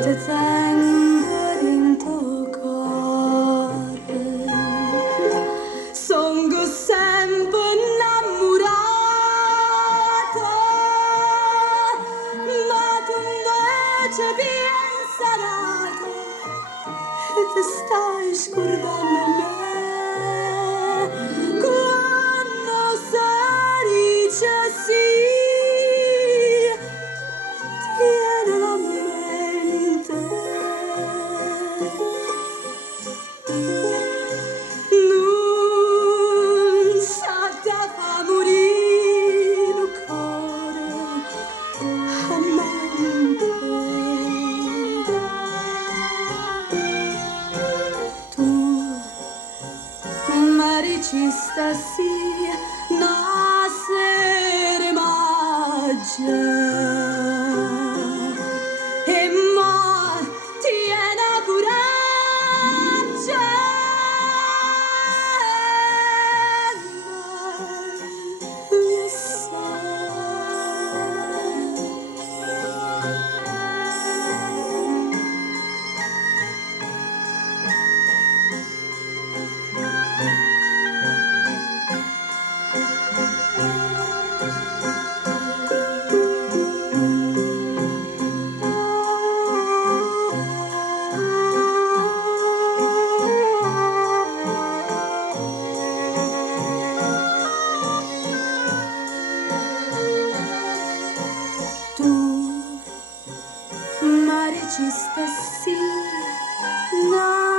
te tengo in tuo cuore, sono sempre innamorata, ma tu invece pensarata e ti stai scordando me. Quando si dice sì, tiene la mente. Non sa te fa morire il cuore amante. Tu mi dicesti sì, nascere Maggio. E mo tiene coraggio, lo tu mi dicesti sì, no.